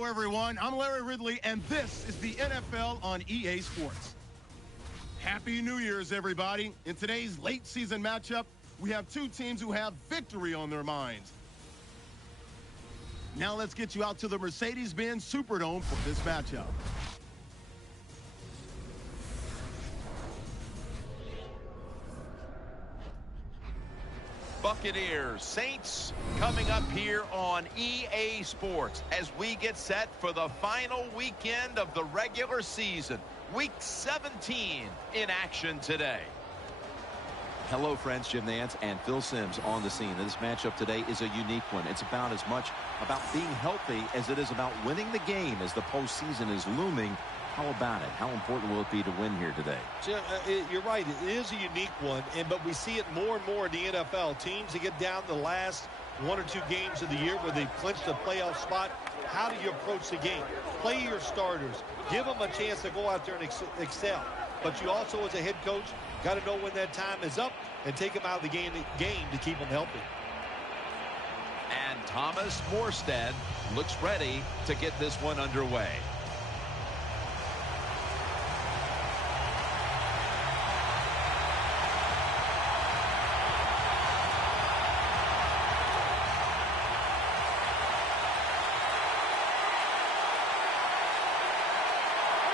Hello, everyone. I'm Larry Ridley, and this is the NFL on EA Sports. Happy New Year's, everybody. In today's late-season matchup, we have two teams who have victory on their minds. Now let's get you out to the Mercedes-Benz Superdome for this matchup. Buccaneers, Saints coming up here on EA Sports as we get set for the final weekend of the regular season. Week 17 in action today. Hello, friends. Jim Nantz and Phil Simms on the scene. This matchup today is a unique one. It's about as much about being healthy as it is about winning the game as the postseason is looming. How about it? How important will it be to win here today? Jim, you're right. It is a unique one, but we see it more and more in the NFL. Teams that get down the last one or two games of the year where they clinch the playoff spot. How do you approach the game? Play your starters. Give them a chance to go out there and excel. But you also, as a head coach, got to know when that time is up and take them out of the game to keep them healthy. And Thomas Morstead looks ready to get this one underway.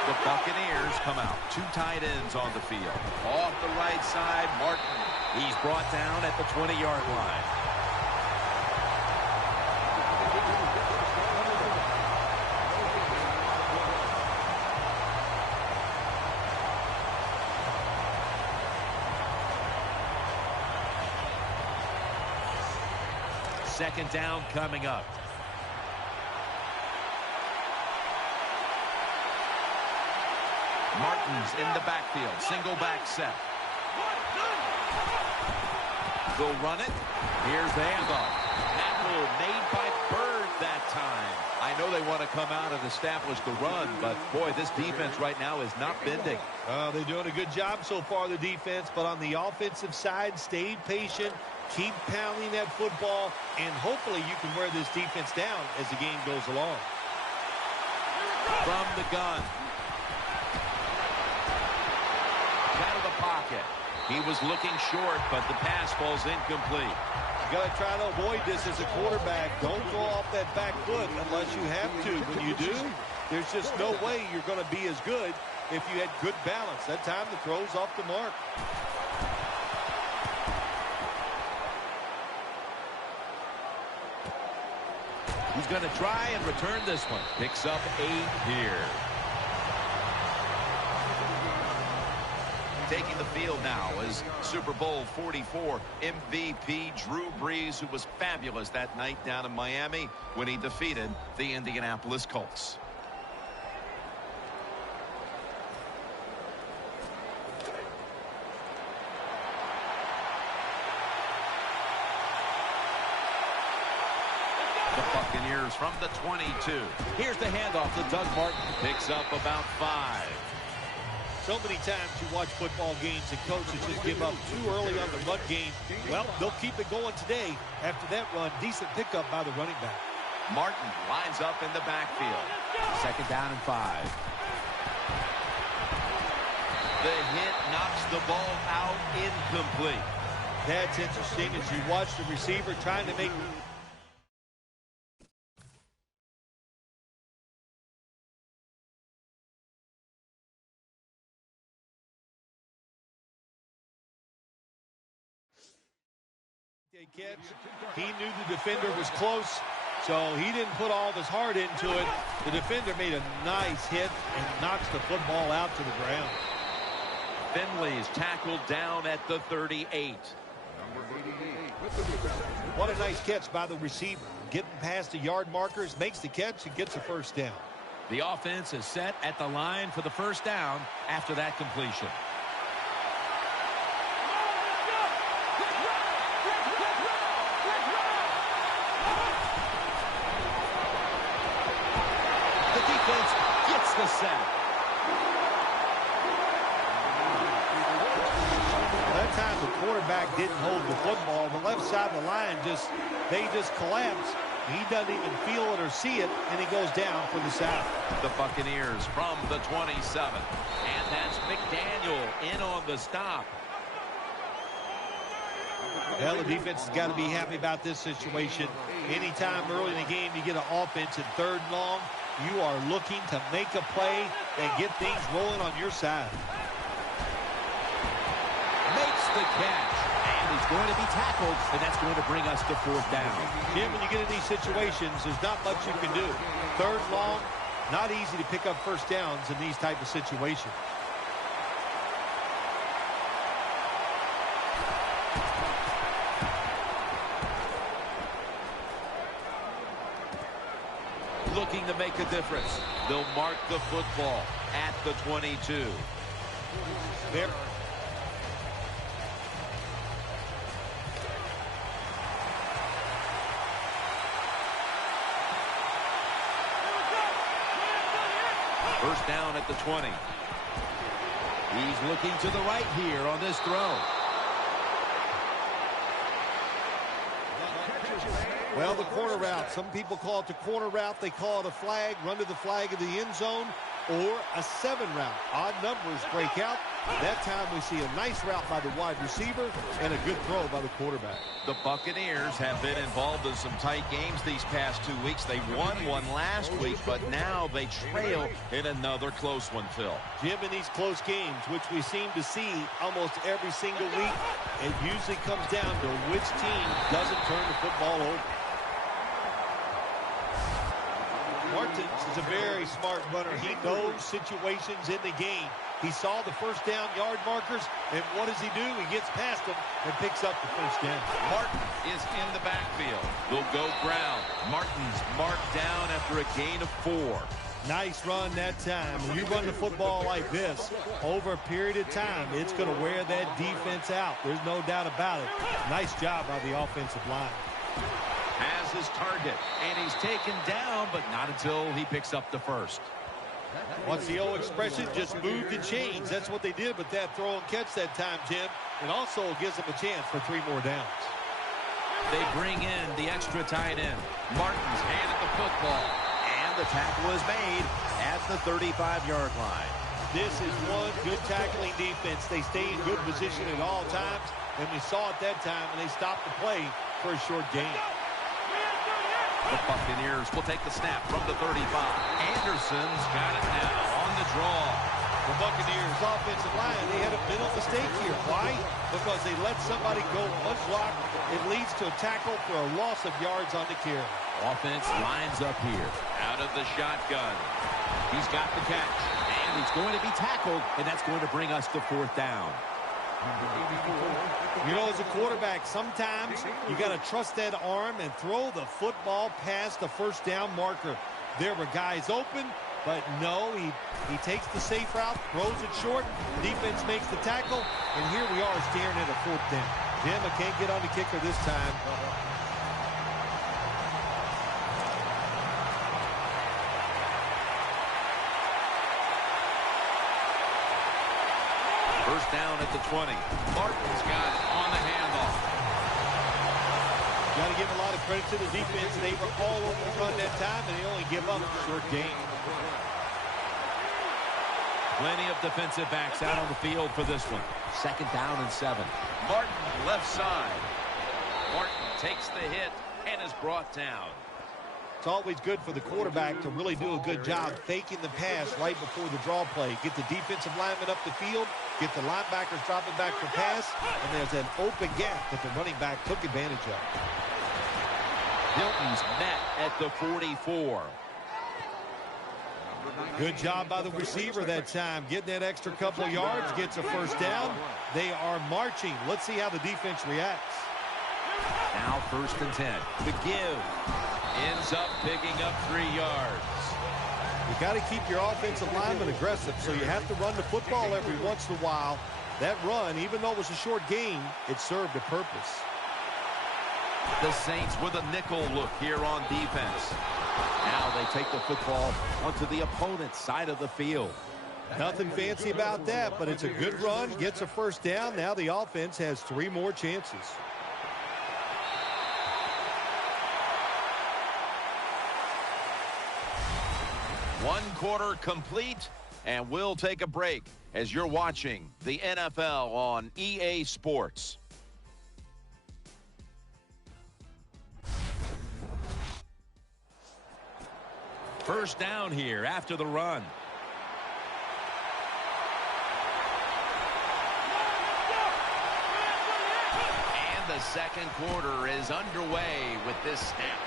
The Buccaneers come out. Two tight ends on the field. Off the right side, Martin. He's brought down at the 20-yard line. Second down coming up. Martin's in the backfield. Single back set. They'll run it. Here's the handoff. Tackle made by Bird that time. I know they want to come out and establish the run, but boy, this defense right now is not bending. They're doing a good job so far, the defense, but on the offensive side, stay patient, keep pounding that football, and hopefully you can wear this defense down as the game goes along. From the gun. Out of the pocket. He was looking short, but the pass falls incomplete. You got to try to avoid this as a quarterback. Don't throw off that back foot unless you have to. When you do, there's just no way you're going to be as good if you had good balance. That time the throw's off the mark. He's going to try and return this one. Picks up 8 here. Taking the field now is Super Bowl 44 MVP Drew Brees, who was fabulous that night down in Miami when he defeated the Indianapolis Colts. The Buccaneers from the 22. Here's the handoff to Doug Martin. Picks up about 5. So many times you watch football games and coaches just give up too early on the run game. Well, they'll keep it going today. After that run, decent pickup by the running back. Martin lines up in the backfield. Second down and 5. The hit knocks the ball out incomplete. That's interesting as you watch the receiver trying to make... catch. He knew the defender was close, so he didn't put all of his heart into it. The defender made a nice hit and knocks the football out to the ground. Finley's tackled down at the 38. What a nice catch by the receiver. Getting past the yard markers, makes the catch, and gets a first down. The offense is set at the line for the first down after that completion. The sack. That time the quarterback didn't hold the football. The left side of the line they just collapsed, He doesn't even feel it or see it, and he goes down for the sack. The Buccaneers from the 27. And that's McDaniel in on the stop. Well, the defense has got to be happy about this situation. Anytime early in the game you get an offense in 3rd and long, you are looking to make a play and get things rolling on your side. Makes the catch. And he's going to be tackled, and that's going to bring us to 4th down. Jim, when you get in these situations, there's not much you can do. 3rd and long, not easy to pick up first downs in these type of situations. Looking to make a difference. They'll mark the football at the 22. There. First down at the 20. He's looking to the right here on this throw. Well, the corner route. Some people call it the corner route. They call it a flag, run to the flag of the end zone, or a 7 route. Odd numbers break out. That time we see a nice route by the wide receiver and a good throw by the quarterback. The Buccaneers have been involved in some tight games these past 2 weeks. They won one last week, but now they trail in another close one, Phil. Jim, in these close games, which we seem to see almost every single week, it usually comes down to which team doesn't turn the football over. Martins is a very smart runner. He knows situations in the game. He saw the first down yard markers, and what does he do? He gets past them and picks up the first down. Martin is in the backfield. They'll go ground. Martin's marked down after a gain of 4. Nice run that time. When you run the football like this, over a period of time, it's going to wear that defense out. There's no doubt about it. Nice job by the offensive line. Has his target, and he's taken down, but not until he picks up the first. What's the old expression? Just move the chains. That's what they did with that throw and catch that time, Jim. It also gives them a chance for 3 more downs. They bring in the extra tight end. Martin's handed the football. And the tackle is made at the 35-yard line. This is one good tackling defense. They stay in good position at all times, and we saw it that time, and they stopped the play for a short gain. The Buccaneers will take the snap from the 35. Anderson's got it now on the draw. The Buccaneers offensive line, they had a mental mistake here. Why? Because they let somebody go unblocked. It leads to a tackle for a loss of yards on the carry. Offense lines up here. Out of the shotgun. He's got the catch. And he's going to be tackled, and that's going to bring us to 4th down. You know, as a quarterback, sometimes you got to trust that arm and throw the football past the first down marker. There were guys open, but no, he takes the safe route, throws it short, defense makes the tackle, and here we are staring at a 4th down. Jim, I can't get on the kicker this time. First down at the 20. Martin's got it on the handoff. Got to give a lot of credit to the defense. They were all over the run that time, and they only give up a short gain. Plenty of defensive backs out on the field for this one. 2nd down and 7. Martin left side. Martin takes the hit and is brought down. It's always good for the quarterback to really do a good job faking the pass right before the draw play. Get the defensive lineman up the field, get the linebackers dropping back for pass, and there's an open gap that the running back took advantage of. Hilton's met at the 44. Good job by the receiver that time. Getting that extra couple of yards, gets a first down. They are marching. Let's see how the defense reacts. Now 1st and 10. The give. Ends up picking up 3 yards. You got to keep your offensive lineman aggressive, so you have to run the football every once in a while. That run, even though it was a short gain, it served a purpose. The Saints with a nickel look here on defense. Now they take the football onto the opponent's side of the field. Nothing fancy about that, but it's a good run, gets a first down. Now the offense has 3 more chances. One quarter complete, and we'll take a break as you're watching the NFL on EA Sports. First down here after the run. And the second quarter is underway with this snap.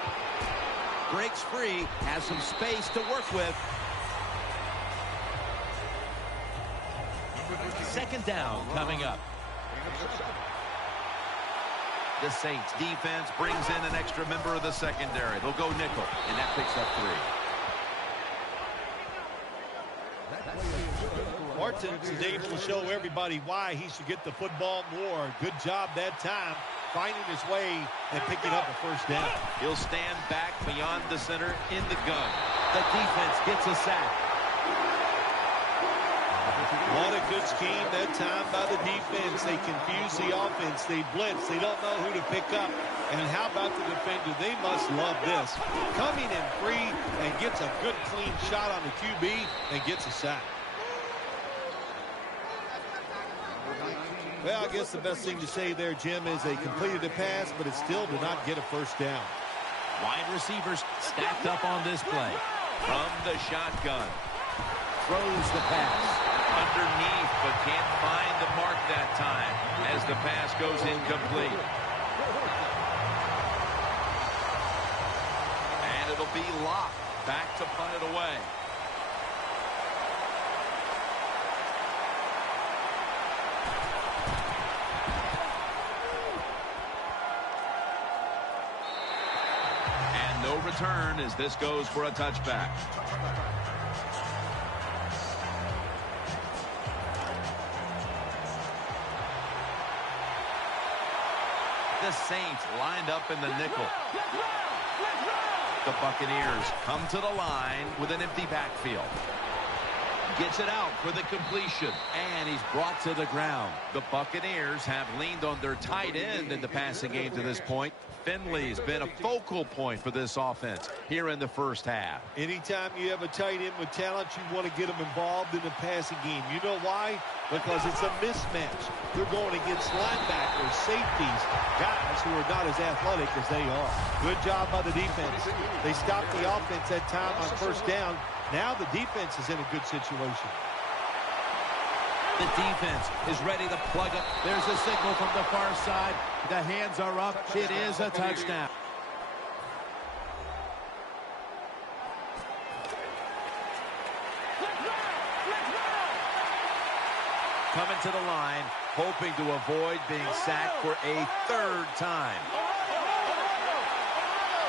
Breaks free, has some space to work with. Second down coming up. The Saints defense brings in an extra member of the secondary. They'll go nickel, and that picks up 3. Martin is able to show everybody why he should get the football more. Good job that time, finding his way and picking up a first down. He'll stand back beyond the center in the gun. The defense gets a sack. What a good scheme that time by the defense. They confuse the offense. They blitz. They don't know who to pick up. And how about the defender? They must love this. Coming in free and gets a good clean shot on the QB and gets a sack. Well, I guess the best thing to say there, Jim, is they completed a pass, but it still did not get a first down. Wide receivers stacked up on this play. From the shotgun. Throws the pass. Underneath, but can't find the mark that time as the pass goes incomplete. And it'll be locked. Back to punt it away. And no return as this goes for a touchback. The Saints lined up in the nickel. The Buccaneers come to the line with an empty backfield. Gets it out for the completion. And he's brought to the ground. The Buccaneers have leaned on their tight end in the passing game to this point. Finley's been a focal point for this offense here in the first half. Anytime you have a tight end with talent, you want to get them involved in the passing game. You know why? Because it's a mismatch. They're going against linebackers, safeties, guys who are not as athletic as they are. Good job by the defense. They stopped the offense that time on first down. Now the defense is in a good situation. The defense is ready to plug up. There's a signal from the far side. The hands are up. It is a touchdown. Coming to the line, hoping to avoid being sacked for a third time.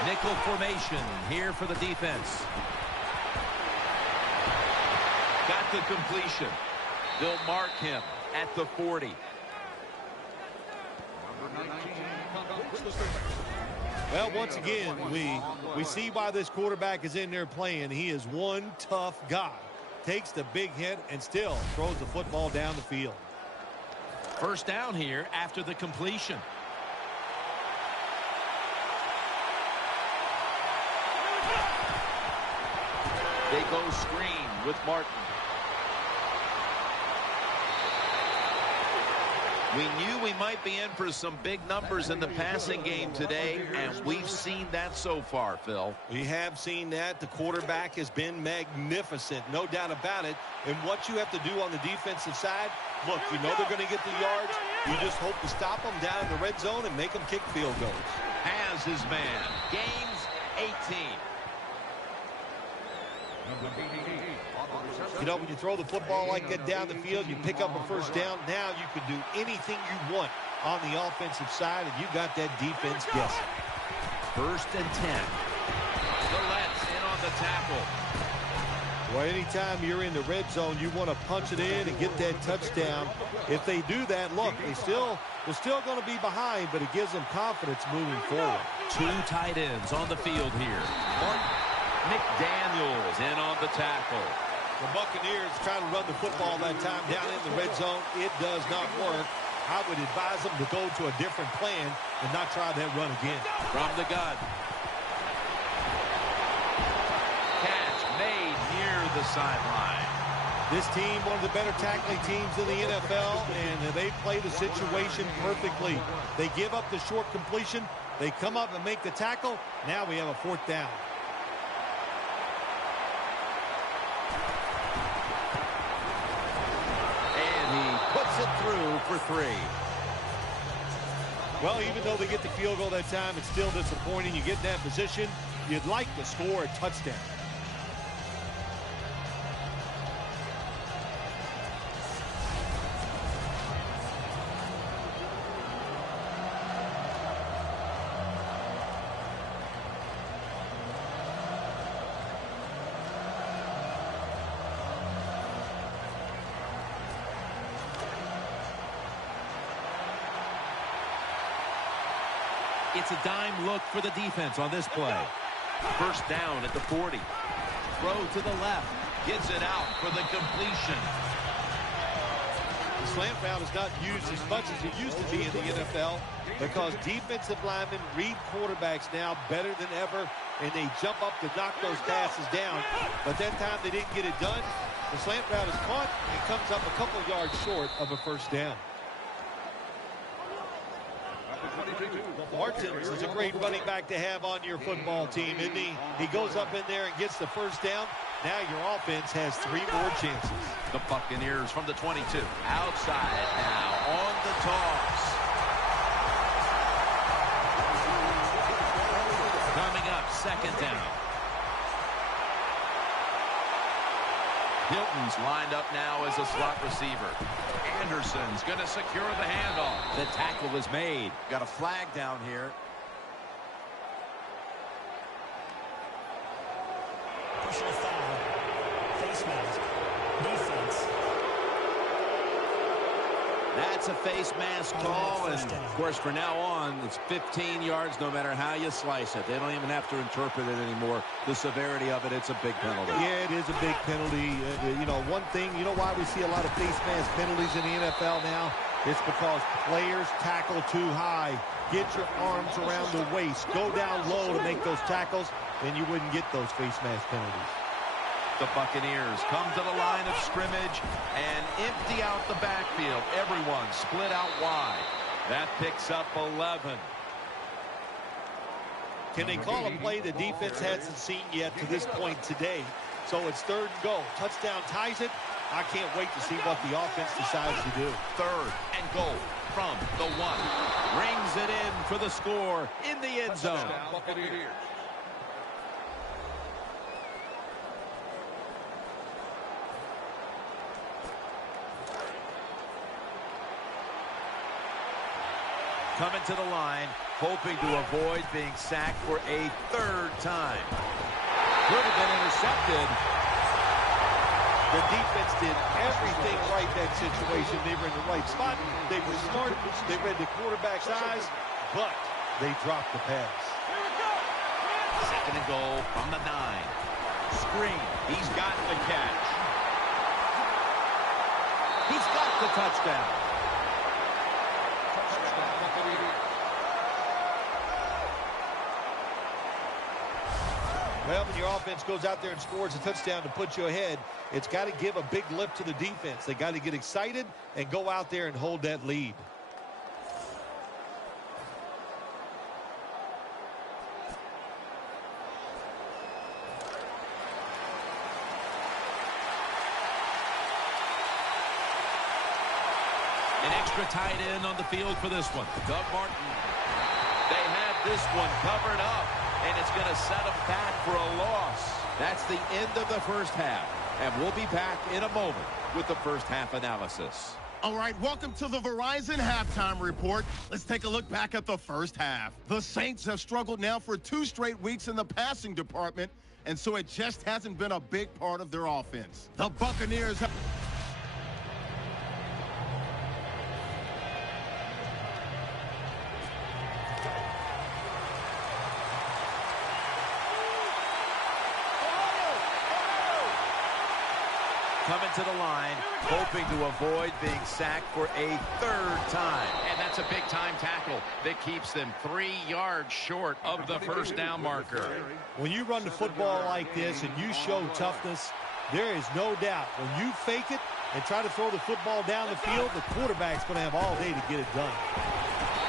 Nickel formation here for the defense. Got the completion. They'll mark him at the 40. Well, once again, we see why this quarterback is in there playing. He is one tough guy. Takes the big hit and still throws the football down the field. First down here after the completion. They go screen with Martin. We knew we might be in for some big numbers in the passing game today, and we've seen that so far, Phil. We have seen that. The quarterback has been magnificent, no doubt about it. And what you have to do on the defensive side, look, you know they're going to get the yards. You just hope to stop them down in the red zone and make them kick field goals. Has his man. Gains 18. You know, when you throw the football like that down the field, you pick up a first down. Now you can do anything you want on the offensive side, and you got that defense guessing. First and 10. The Reds in on the tackle. Well, anytime you're in the red zone, you want to punch it in and get that touchdown. If they do that, look, they're still going to be behind, but it gives them confidence moving forward. Two tight ends on the field here. McDaniels in on the tackle. The Buccaneers trying to run the football that time down in the red zone. It does not work. I would advise them to go to a different plan and not try that run again. From the gun. Catch made near the sideline. This team, one of the better tackling teams in the NFL, and they play the situation perfectly. They give up the short completion. They come up and make the tackle. Now we have a 4th down. And he puts it through for 3. Well, even though they get the field goal that time, it's still disappointing. You get in that position, you'd like to score a touchdown. It's a dime look for the defense on this play. First down at the 40. Throw to the left. Gets it out for the completion. The slant route is not used as much as it used to be in the NFL because defensive linemen read quarterbacks now better than ever, and they jump up to knock those passes down. But that time they didn't get it done. The slant route is caught and comes up a couple yards short of a first down. Martins is a great running back to have on your football team, isn't he? He goes up in there and gets the first down. Now your offense has 3 more chances. The Buccaneers from the 22. Outside now on the toss. Coming up, 2nd down. Hilton's lined up now as a slot receiver. Anderson's going to secure the handoff. The tackle is made. Got a flag down here. Personal foul. Face mask. Defense. That's a face mask call, and of course from now on it's 15 yards no matter how you slice it. They don't even have to interpret it anymore. The severity of it, it's a big penalty. Yeah, it is a big penalty. You know, one thing, you know why we see a lot of face mask penalties in the NFL now? It's because players tackle too high. Get your arms around the waist. Go down low to make those tackles, then you wouldn't get those face mask penalties. The Buccaneers come to the line of scrimmage and empty out the backfield. Everyone split out wide. That picks up 11. Can they call a play the defense hasn't seen yet to this point today? So it's 3rd and goal. Touchdown ties it. I can't wait to see what the offense decides to do. 3rd and goal from the 1. Rings it in for the score in the end zone. Buccaneers. Coming to the line, hoping to avoid being sacked for a 3rd time. Could have been intercepted. The defense did everything right in that situation. They were in the right spot. They were smart. They read the quarterback's eyes, but they dropped the pass. 2nd and goal from the 9. Screen. He's got the catch. He's got the touchdown. Well, when your offense goes out there and scores a touchdown to put you ahead, it's got to give a big lift to the defense. They got to get excited and go out there and hold that lead. An extra tight end on the field for this one. Doug Martin. They have this one covered up, and it's going to set them back for a loss. That's the end of the first half, and we'll be back in a moment with the first half analysis. All right, welcome to the Verizon Halftime Report. Let's take a look back at the first half. The Saints have struggled now for 2 straight weeks in the passing department, and so it just hasn't been a big part of their offense. The Buccaneers have... Coming to the line, hoping to avoid being sacked for a 3rd time. And that's a big-time tackle that keeps them 3 yards short of the first down marker. When you run the football like this and you show toughness, There is no doubt when you fake it and try to throw the football down the field, the quarterback's going to have all day to get it done.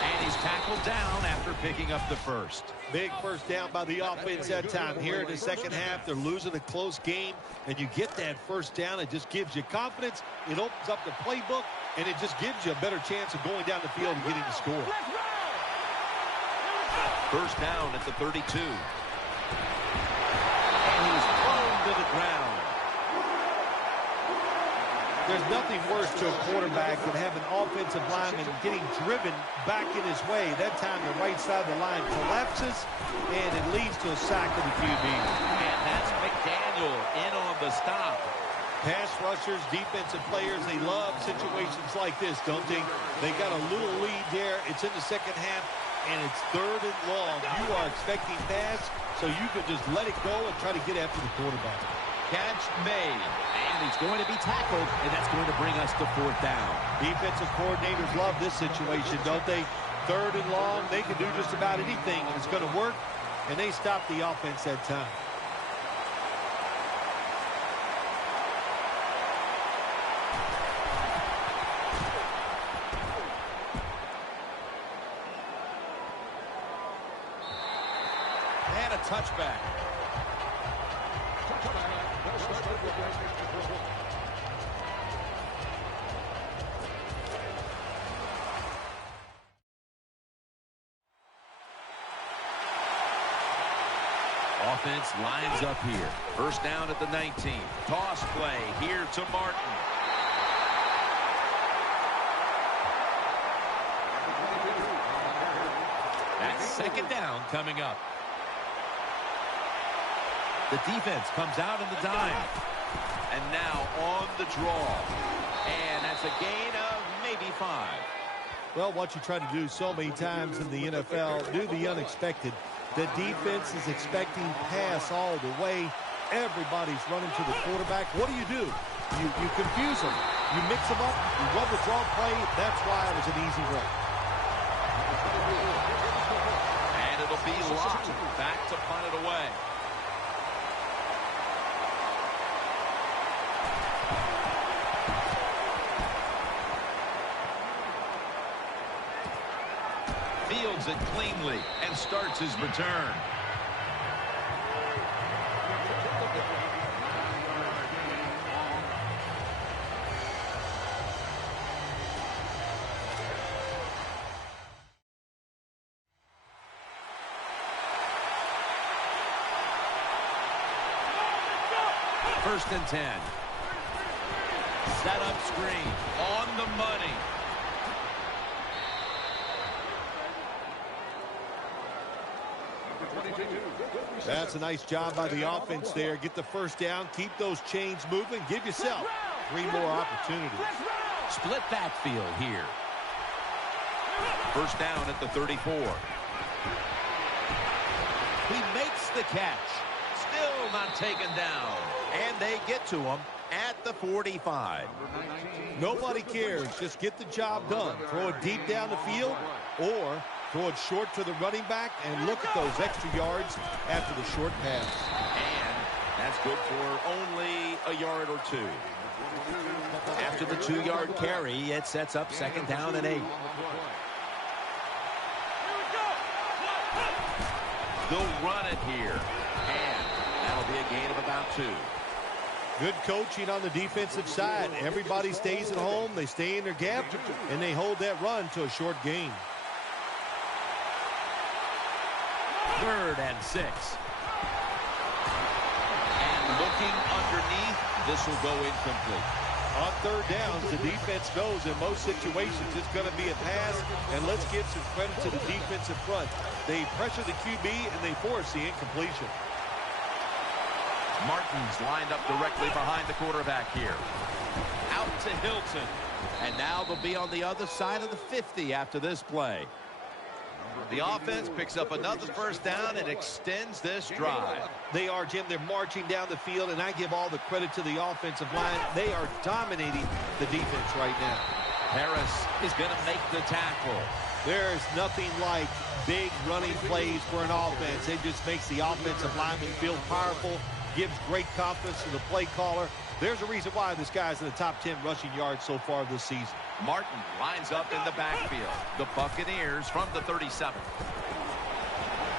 And he's tackled down after picking up the first. Big first down by the offense that time. Here in the second half, they're losing a close game, and you get that first down. It just gives you confidence. It opens up the playbook, and it just gives you a better chance of going down the field and getting the score. First down at the 32. And he's thrown to the ground. There's nothing worse to a quarterback than having offensive lineman getting driven back in his way. That time the right side of the line collapses, and it leads to a sack of the QB. And that's McDaniel in on the stop. Pass rushers, defensive players, they love situations like this, don't they? They got a little lead there. It's in the second half, and it's 3rd and long. You are expecting pass, so you can just let it go and try to get after the quarterback. Catch made. And he's going to be tackled, and that's going to bring us to 4th down. Defensive coordinators love this situation, don't they? 3rd and long, they can do just about anything, and it's going to work, and they stop the offense that time. And a touchback. Offense lines up here. First down at the 19. Toss play here to Martin. That's second down coming up. The defense comes out in the dime. And now on the draw. And that's a gain of maybe 5. Well, what you try to do so many times in the NFL, do the unexpected. The defense is expecting pass all the way. Everybody's running to the quarterback. What do? You confuse them. You mix them up. You run the draw play. That's why it was an easy run. And it'll be locked. Back to punt it away. Fields it cleanly and starts his return. First and 10. Set up screen on the money. That's a nice job by the offense there. Get the first down, keep those chains moving, give yourself 3 more opportunities. Split backfield here. First down at the 34. He makes the catch. Still not taken down. And they get to him at the 45. Nobody cares. Just get the job done. Throw it deep down the field or throw it short to the running back, and look at those extra yards after the short pass. And that's good for only a yard or 2. After the 2-yard carry, it sets up second down and 8. They'll run it here. And that'll be a gain of about 2. Good coaching on the defensive side. Everybody stays at home. They stay in their gap, and they hold that run to a short gain. 3rd and 6. And looking underneath, this will go incomplete. On 3rd downs, the defense knows in most situations it's going to be a pass, and let's give some credit to the defensive front. They pressure the QB, and they force the incompletion. Martin's lined up directly behind the quarterback here. Out to Hilton. And now they'll be on the other side of the 50 after this play. The offense picks up another first down and extends this drive. They are, Jim. They're marching down the field, and I give all the credit to the offensive line. They are dominating the defense right now. Harris is going to make the tackle. There is nothing like big running plays for an offense. It just makes the offensive lineman feel powerful, gives great confidence to the play caller. There's a reason why this guy's in the top 10 rushing yards so far this season. Martin lines up in the backfield. The Buccaneers from the 37.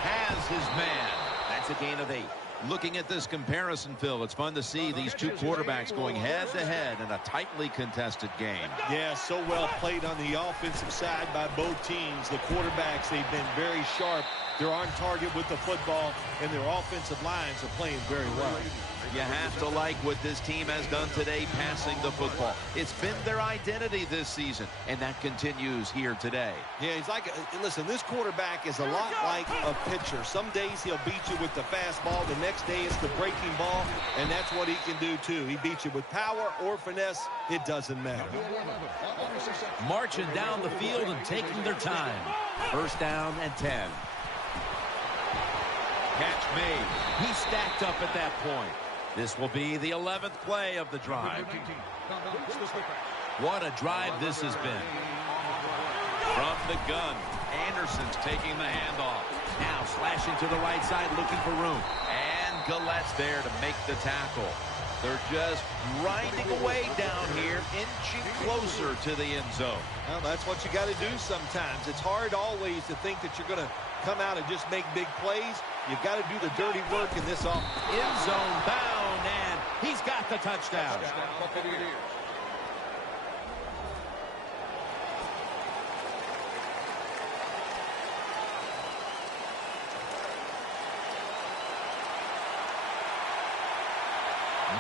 Has his man. That's a gain of 8. Looking at this comparison, Phil, it's fun to see these two quarterbacks going head-to-head in a tightly contested game. Yeah, so well played on the offensive side by both teams. The quarterbacks, they've been very sharp. They're on target with the football, and their offensive lines are playing very well. You have to like what this team has done today passing the football. It's been their identity this season, and that continues here today. Yeah, he's like, listen, this quarterback is a lot like a pitcher. Some days he'll beat you with the fastball. The next day it's the breaking ball, and that's what he can do too. He beats you with power or finesse. It doesn't matter. Marching down the field and taking their time. First down and 10. Catch made. He stacked up at that point. This will be the 11th play of the drive. What a drive this has been. From the gun, Anderson's taking the handoff. Now slashing to the right side, looking for room. And Gallette's there to make the tackle. They're just grinding away down here, inching closer to the end zone. Well, that's what you got to do sometimes. It's hard always to think that you're going to come out and just make big plays. You've got to do the dirty work in this offense. End zone bound, and he's got the touchdown.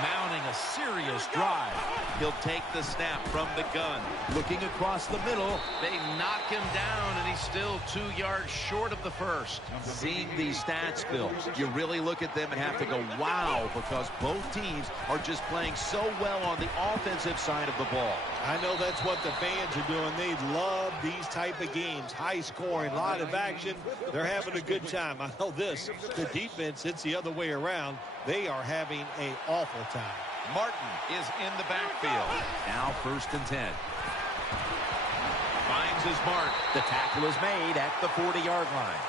Mounting a serious drive. He'll take the snap from the gun. Looking across the middle. They knock him down, and he's still 2 yards short of the first. Seeing these stats, Phil, you really look at them and have to go, wow, because both teams are just playing so well on the offensive side of the ball. I know that's what the fans are doing. They love these type of games. High scoring, a lot of action. They're having a good time. I know this. The defense, it's the other way around. They are having an awful time. Martin is in the backfield. Now first and 10. Finds his mark. The tackle is made at the 40-yard line.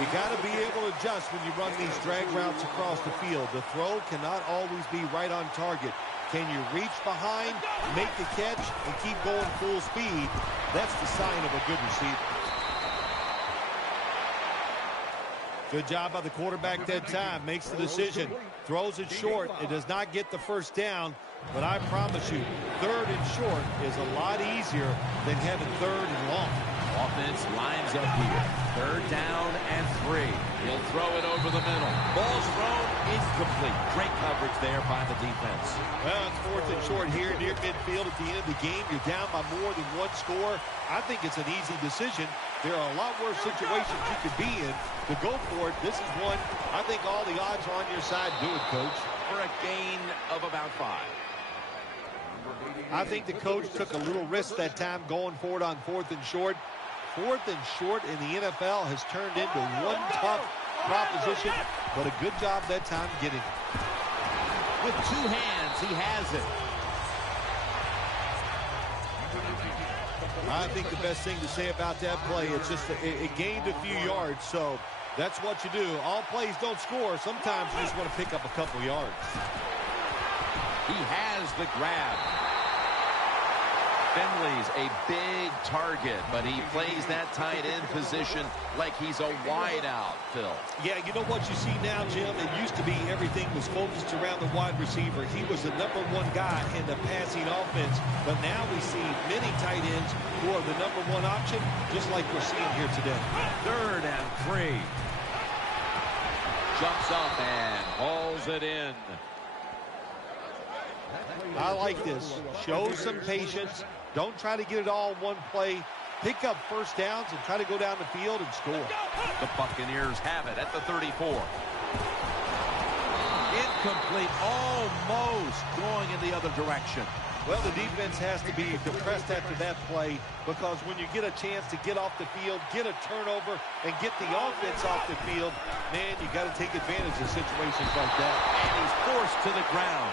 You got to be able to adjust when you run these drag routes across the field. The throw cannot always be right on target. Can you reach behind, make the catch, and keep going full speed? That's the sign of a good receiver. Good job by the quarterback that time. Makes the decision. Throws it short. It does not get the first down. But I promise you, 3rd and short is a lot easier than having 3rd and long. Offense lines up here. 3rd down and 3. He'll throw it over the middle. Ball's thrown incomplete. Great coverage there by the defense. Well, it's 4th and short here near midfield at the end of the game. You're down by more than 1 score. I think it's an easy decision. There are a lot worse situations you could be in. To go for it, this is one. I think all the odds are on your side. Do it, Coach. For a gain of about 5. I think the coach took a little risk that time going for it on 4th and short. 4th and short in the NFL has turned into one tough proposition, but a good job that time getting it. With 2 hands, he has it. I think the best thing to say about that play, it's just it gained a few yards, so that's what you do. All plays don't score. Sometimes you just want to pick up a couple yards. He has the grab. Finley's a big target, but he plays that tight end position like he's a wide out, Phil. Yeah, you know what you see now, Jim? It used to be everything was focused around the wide receiver. He was the #1 guy in the passing offense, but now we see many tight ends who are the #1 option, just like we're seeing here today. 3rd and 3. Jumps up and hauls it in. I like this. Show some patience. Don't try to get it all in one play. Pick up first downs and try to go down the field and score. The Buccaneers have it at the 34. Incomplete, almost going in the other direction. Well, the defense has to be depressed after that play, because when you get a chance to get off the field, get a turnover, and get the offense off the field, man, you got to take advantage of situations like that. And he's forced to the ground.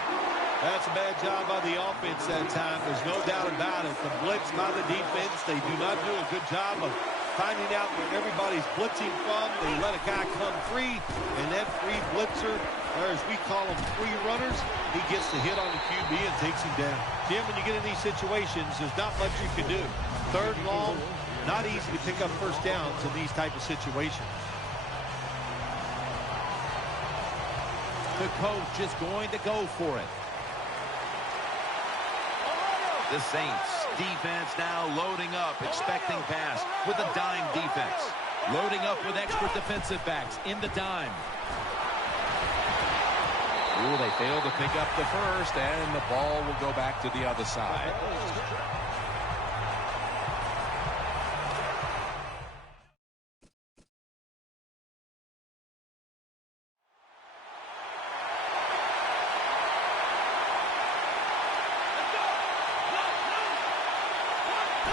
That's a bad job by the offense that time. There's no doubt about it. The blitz by the defense, they do not do a good job of finding out where everybody's blitzing from. They let a guy come free, and that free blitzer, or as we call them, free runners, he gets the hit on the QB and takes him down. Jim, when you get in these situations, there's not much you can do. Third and long, not easy to pick up first downs in these type of situations. The coach is going to go for it. The Saints defense now loading up, expecting pass with a dime defense. Loading up with extra defensive backs in the dime. Ooh, they failed to pick up the first, and the ball will go back to the other side.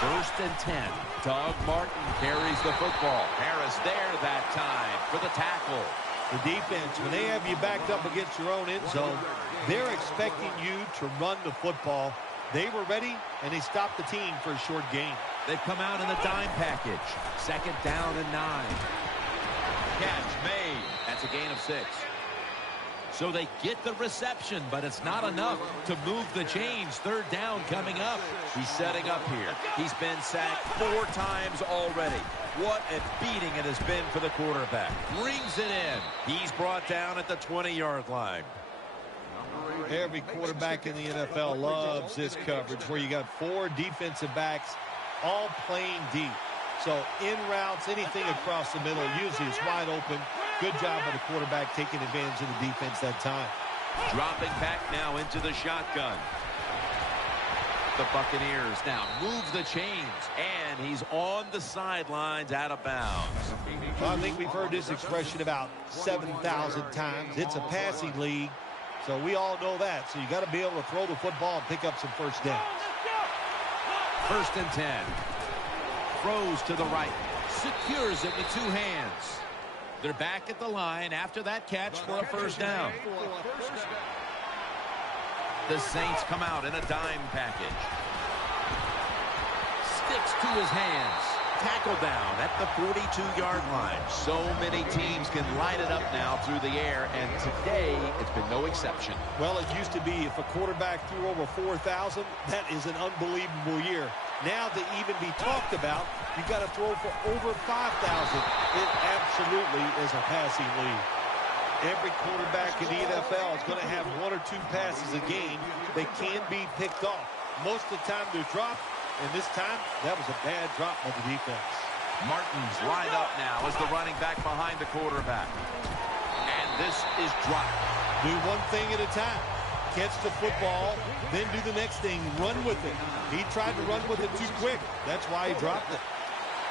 First and 10. Doug Martin carries the football. Harris there that time for the tackle. The defense, when they have you backed up against your own end zone, they're expecting you to run the football. They were ready, and they stopped the team for a short gain. They've come out in the dime package. Second down and 9. Catch made. That's a gain of 6. So they get the reception, but it's not enough to move the chains. Third down coming up. He's setting up here. He's been sacked 4 times already. What a beating it has been for the quarterback. Brings it in. He's brought down at the 20-yard line. Every quarterback in the NFL loves this coverage where you got 4 defensive backs all playing deep. So in routes, anything across the middle, usually it's wide open. Good job by the quarterback taking advantage of the defense that time. Dropping back now into the shotgun. The Buccaneers now move the chains, and he's on the sidelines out of bounds. Well, I think we've heard this expression about 7,000 times. It's a passing league, so we all know that. So you got to be able to throw the football and pick up some first downs. First and 10. Throws to the right. Secures it with 2 hands. They're back at the line after that catch for a first down. The Saints come out in a dime package. Sticks to his hands. Tackle down at the 42-yard line. So many teams can light it up now through the air, and today it's been no exception. Well, it used to be if a quarterback threw over 4,000, that is an unbelievable year. Now to even be talked about, you've got to throw for over 5,000. It absolutely is a passing league. Every quarterback in the NFL is going to have 1 or 2 passes a game that can be picked off. Most of the time they're dropped, and this time that was a bad drop by the defense. Martin's lined up now as the running back behind the quarterback. And this is dropped. Do one thing at a time. Catch the football, then do the next thing, run with it. He tried to run with it too quick. That's why he dropped it.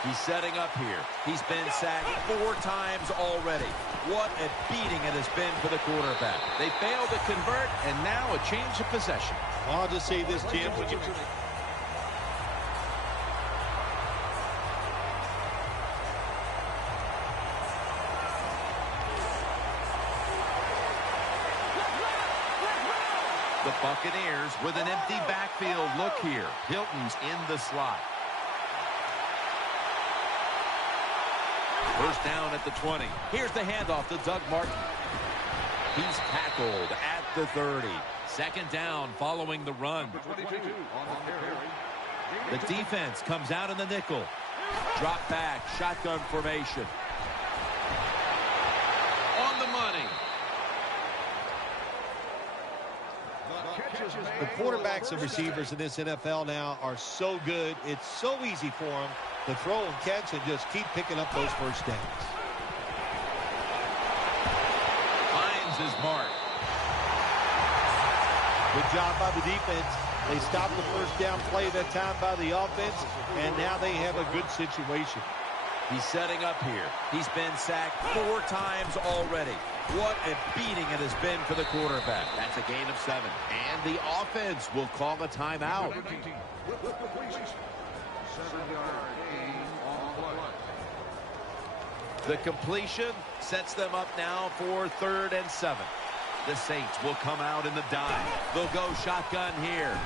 He's setting up here. He's been sacked 4 times already. What a beating it has been for the quarterback. They failed to convert, and now a change of possession. I'll just say this, Jim. The Buccaneers with an empty backfield look here. Hilton's in the slot. First down at the 20. Here's the handoff to Doug Martin. He's tackled at the 30. Second down following the run. The defense comes out in the nickel. Drop back, shotgun formation. On the money. The quarterbacks and receivers in this NFL now are so good. It's so easy for them to throw and catch and just keep picking up those first downs. Finds his mark. Good job by the defense. They stopped the first down play that time by the offense, and now they have a good situation. He's setting up here. He's been sacked 4 times already. What a beating it has been for the quarterback. That's a gain of 7. And the offense will call a timeout. The completion sets them up now for 3rd and 7. The Saints will come out in the dime. They'll go shotgun here.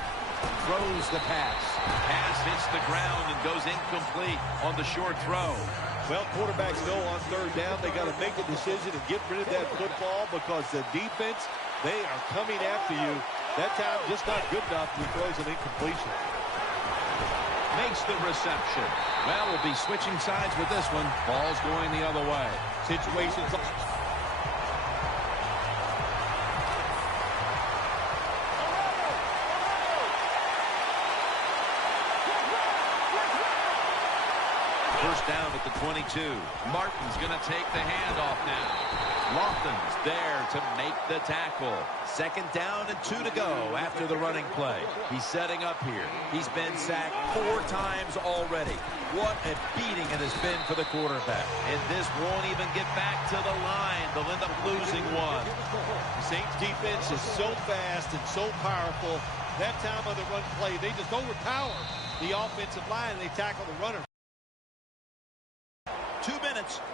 throws the pass. Pass hits the ground and goes incomplete on the short throw. Well, quarterbacks know on third down they got to make a decision and get rid of that football because the defense, they are coming after you. That time just not good enough. He throws an incompletion. Makes the reception. Well, we'll be switching sides with this one. Ball's going the other way. Situations. First down at the 22. Martin's going to take the handoff now. Lofton's there to make the tackle. Second down and 2 to go after the running play. He's setting up here. He's been sacked 4 times already. What a beating it has been for the quarterback. And this won't even get back to the line. They'll end up losing one. The Saints defense is so fast and so powerful. That time on the run play, they just overpower the offensive line and they tackle the runner.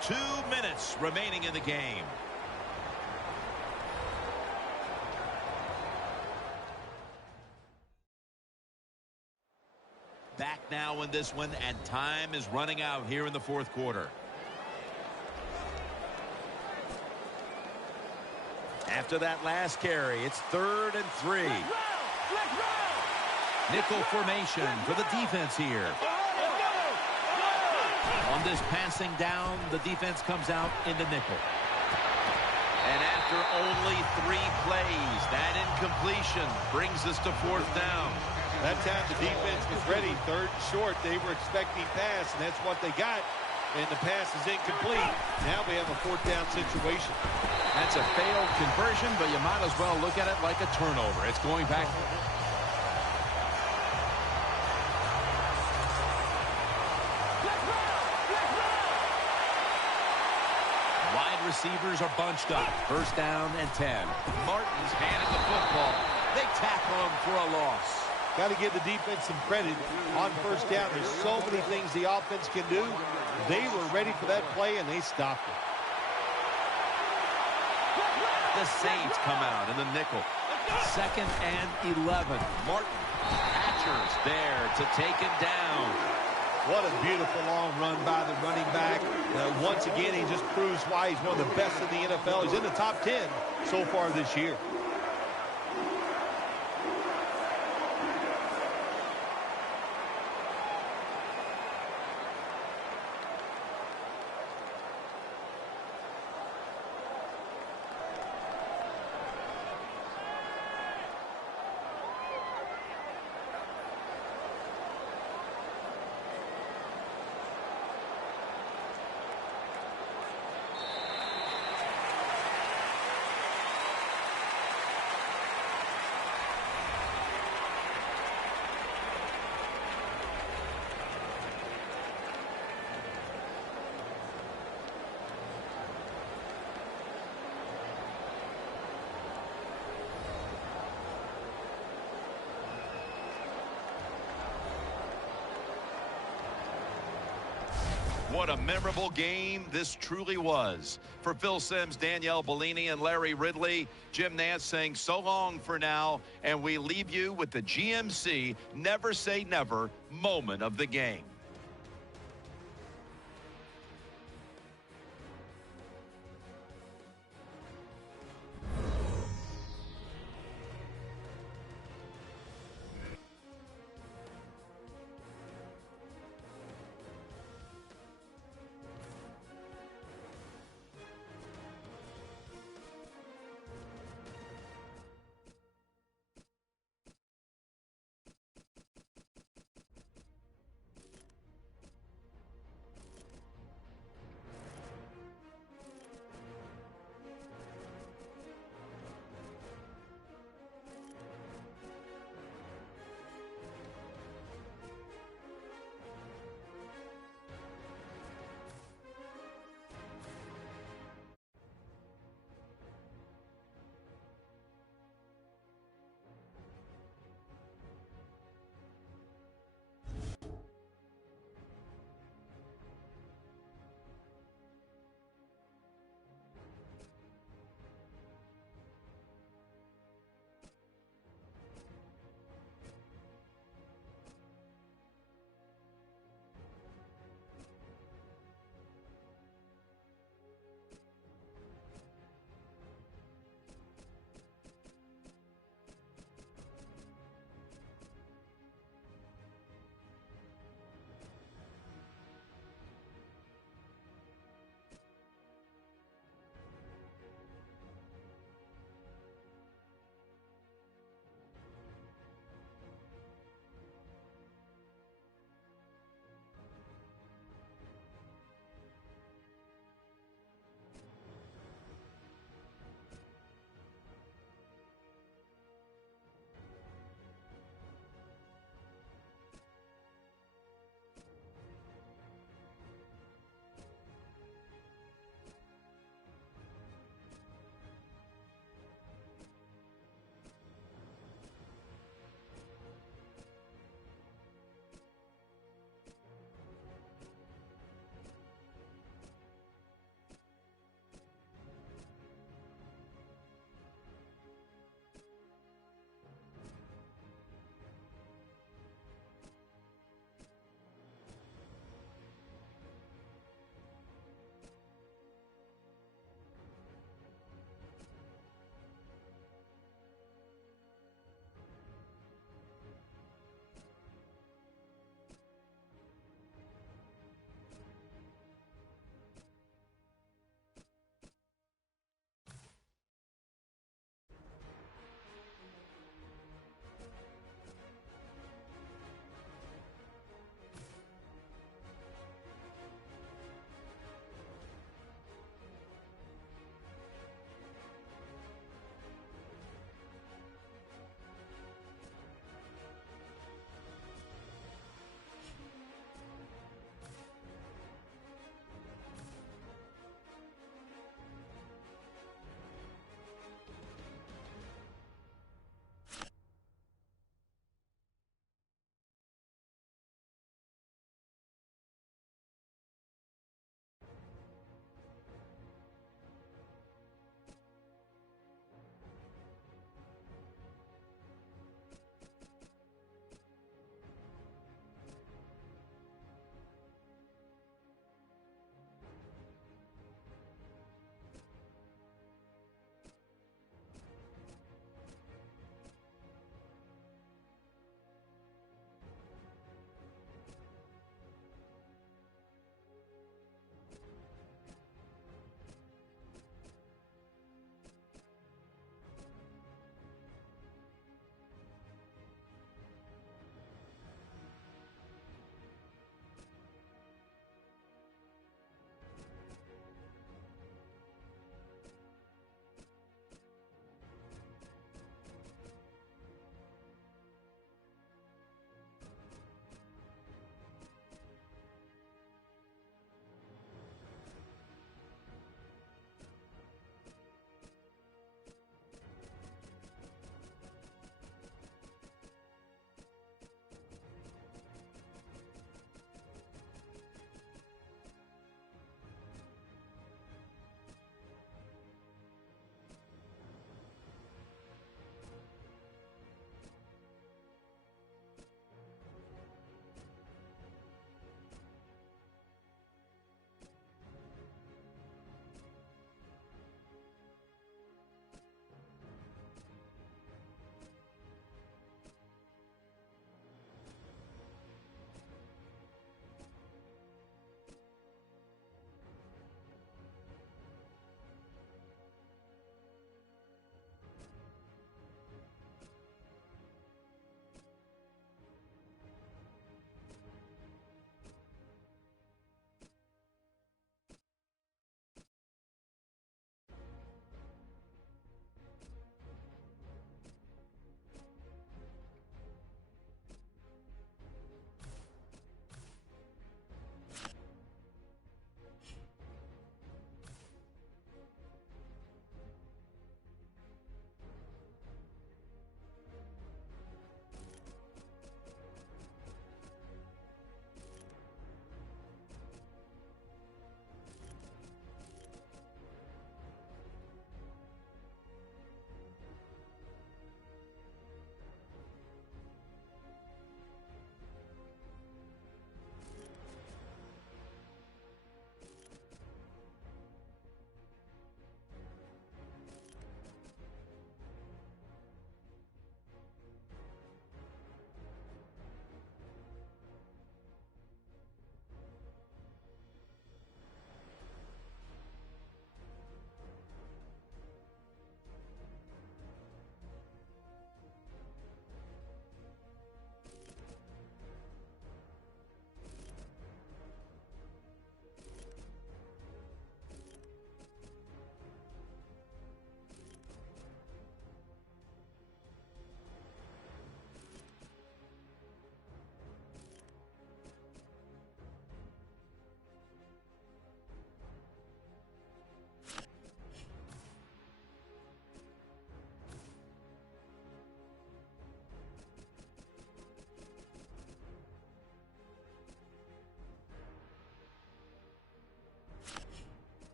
2 minutes remaining in the game. Back now in this one, and time is running out here in the fourth quarter. After that last carry, it's 3rd and 3. Nickel formation for the defense here. On this passing down, the defense comes out in the nickel. And after only 3 plays, that incompletion brings us to 4th down. That time the defense was ready. 3rd and short. They were expecting pass, and that's what they got. And the pass is incomplete. Now we have a 4th down situation. That's a failed conversion, but you might as well look at it like a turnover. It's going back. Wide receivers are bunched up. First down and 10. Martin's handed the football. They tackle him for a loss. Got to give the defense some credit on first down. There's so many things the offense can do. They were ready for that play, and they stopped it. The Saints come out in the nickel. 2nd and 11. Martin. Hatcher's there to take him down. What a beautiful long run by the running back. Once again, he just proves why he's one of the best in the NFL. He's in the top 10 so far this year. What a memorable game this truly was. For Phil Simms, Danielle Bellini, and Larry Ridley, Jim Nantz saying so long for now, and we leave you with the GMC Never Say Never moment of the game.